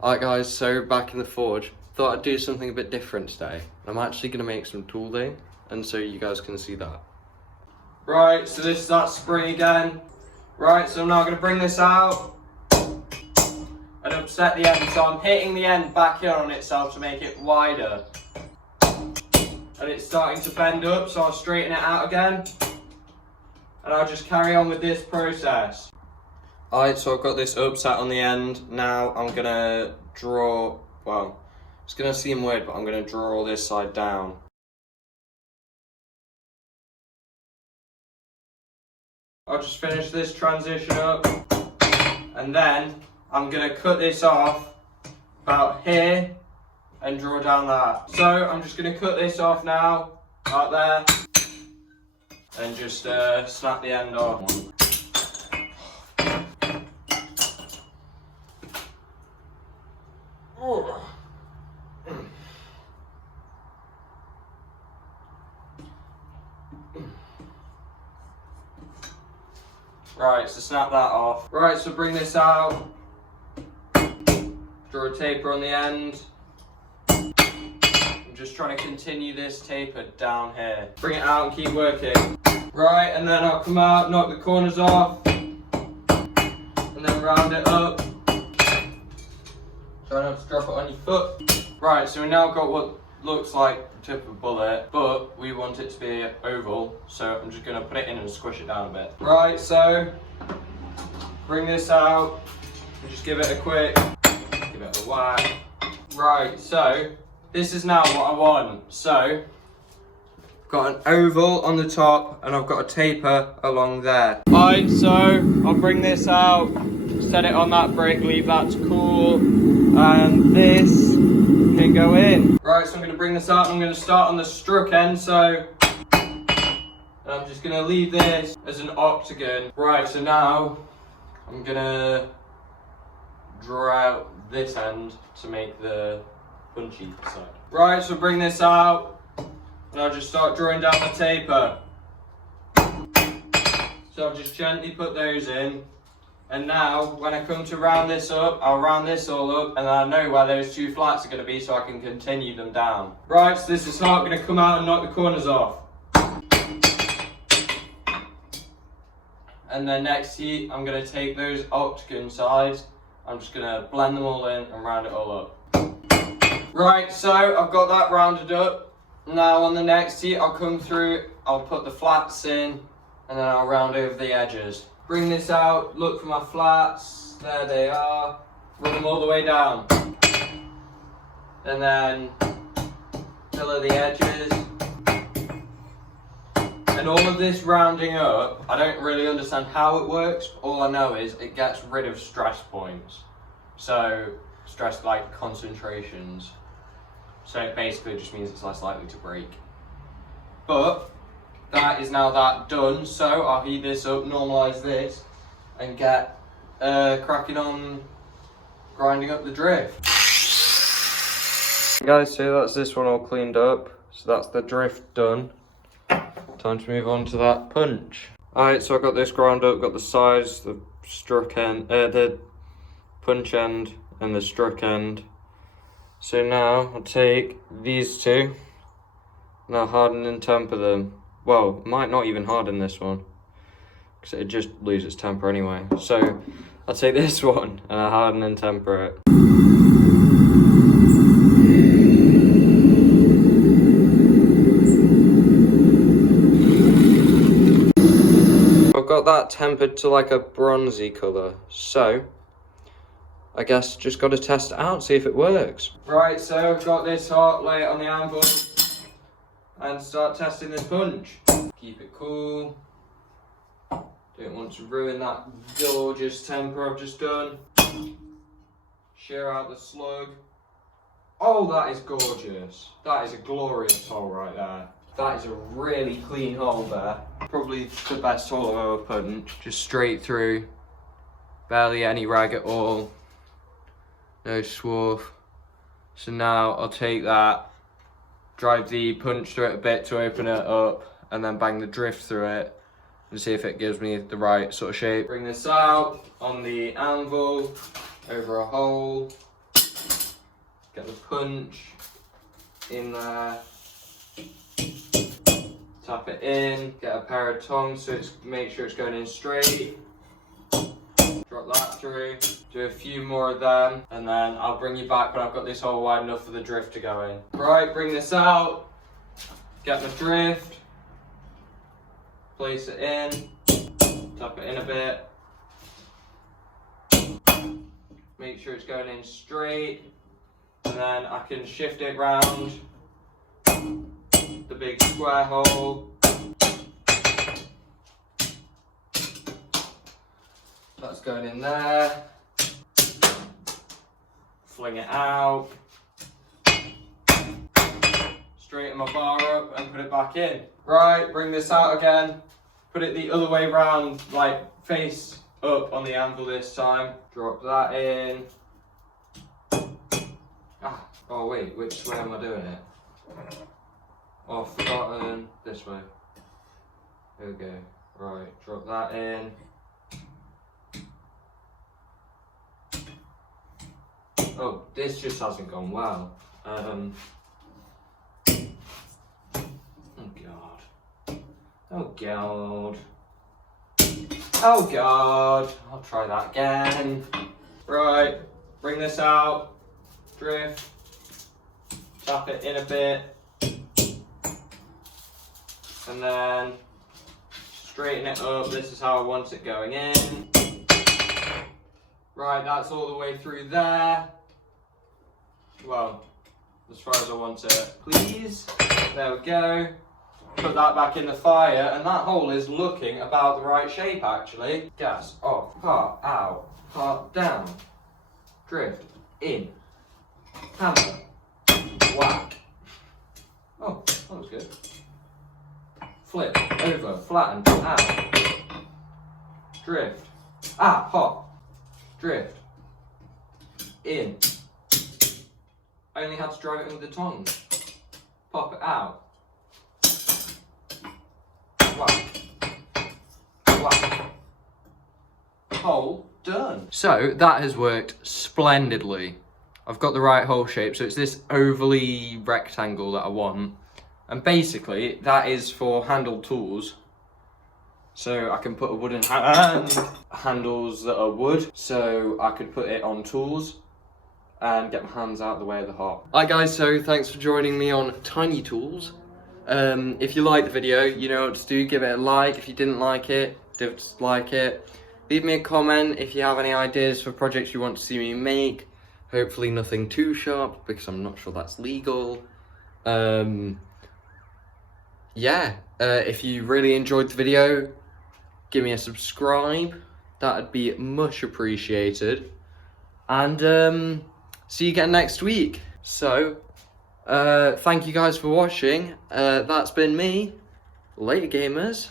Alright guys, so back in the forge. Thought I'd do something a bit different today. I'm actually going to make some tooling, and so you guys can see that. Right, so this is that spring again. Right, so I'm now going to bring this out and upset the end. So I'm hitting the end back here on itself to make it wider. And it's starting to bend up, so I'll straighten it out again. And I'll just carry on with this process. Alright, so I've got this upset on the end. Now I'm gonna draw, well, it's gonna seem weird, but I'm gonna draw this side down. I'll just finish this transition up, and then I'm gonna cut this off about here and draw down that. So I'm just gonna cut this off now, out there, and just snap the end off. Right, so snap that off. Right, so bring this out. Draw a taper on the end. I'm just trying to continue this taper down here. Bring it out and keep working. Right, and then I'll come out, knock the corners off, and then round it up. Try not to drop it on your foot. Right, so we now got what looks like the tip of a bullet, but we want it to be oval, so I'm just gonna put it in and squish it down a bit. Right, so bring this out and just give it a quick, give it a whack. Right, so this is now what I want. So I've got an oval on the top and I've got a taper along there. Right, so I'll bring this out, set it on that brick, leave that to cool, and this can go in. Right, so I'm going to bring this out and I'm going to start on the struck end, so I'm just going to leave this as an octagon. Right, so now I'm going to draw out this end to make the punchy side. Right, so bring this out and I'll just start drawing down the taper. So I'll just gently put those in. And now, when I come to round this up, I'll round this all up, and I know where those two flats are going to be, so I can continue them down. Right, so this is how I'm going to come out and knock the corners off. And then next heat, I'm going to take those octagon sides, I'm just going to blend them all in and round it all up. Right, so I've got that rounded up. Now on the next heat, I'll come through, I'll put the flats in, and then I'll round over the edges. Bring this out, look for my flats, there they are, run them all the way down. And then pillar the edges. And all of this rounding up, I don't really understand how it works, but all I know is it gets rid of stress points. So, stress like concentrations. So it basically just means it's less likely to break. But that is now that done, so I'll heat this up, normalise this, and get cracking on grinding up the drift. Guys, so that's this one all cleaned up, so that's the drift done. Time to move on to that punch. Alright, so I've got this ground up, got the sides, the struck end, the punch end and the struck end. So now I'll take these two and I'll harden and temper them. Well, might not even harden this one, because it just loses temper anyway. So I'll take this one and I'll harden and temper it. I've got that tempered to like a bronzy colour, so I guess just got to test it out, see if it works. Right, so I've got this hot, lay it on the anvil and start testing this punch. Keep it cool. Don't want to ruin that gorgeous temper I've just done. Shear out the slug. Oh, that is gorgeous. That is a glorious hole right there. That is a really clean hole there. Probably the best hole I've ever punched. Just straight through. Barely any rag at all. No swarf. So now I'll take that, drive the punch through it a bit to open it up, and then bang the drift through it and see if it gives me the right sort of shape. Bring this out on the anvil over a hole. Get the punch in there. Tap it in. Get a pair of tongs so make sure it's going in straight. Drop that through. Do a few more of them, and then I'll bring you back when I've got this hole wide enough for the drift to go in. Right, bring this out. Get my drift. Place it in. Tap it in a bit. Make sure it's going in straight, and then I can shift it round the big square hole. That's going in there. Fling it out. Straighten my bar up and put it back in. Right, bring this out again. Put it the other way round, like face up on the anvil this time. Drop that in. Oh wait, which way am I doing it? Oh, I've forgotten. This way. There we go. Right, drop that in. Oh, this just hasn't gone well. Oh god. Oh god. Oh god. I'll try that again. Right, bring this out. Drift. Tap it in a bit. And then straighten it up. This is how I want it going in. Right, that's all the way through there. Well, as far as I want it, please. There we go. Put that back in the fire, and that hole is looking about the right shape actually. Gas off, part out, part down. Drift in. Hammer. Whack. Oh, that was good. Flip, over, flatten, out. Drift. Pop. Drift. In. I only had to drive it with the tongs. Pop it out. Whack. Whack. Hole done. So that has worked splendidly. I've got the right hole shape, so it's this ovally rectangle that I want. And basically, that is for handled tools. So I can put a wooden handles that are wood, so I could put it on tools and get my hands out of the way of the hop. Hi guys, so thanks for joining me on Tiny Tools. If you liked the video, you know what to do, give it a like. If you didn't like it, dislike it. Leave me a comment if you have any ideas for projects you want to see me make. Hopefully nothing too sharp, because I'm not sure that's legal. If you really enjoyed the video, give me a subscribe. That'd be much appreciated. And see you again next week. So, thank you guys for watching. That's been me. Later, gamers.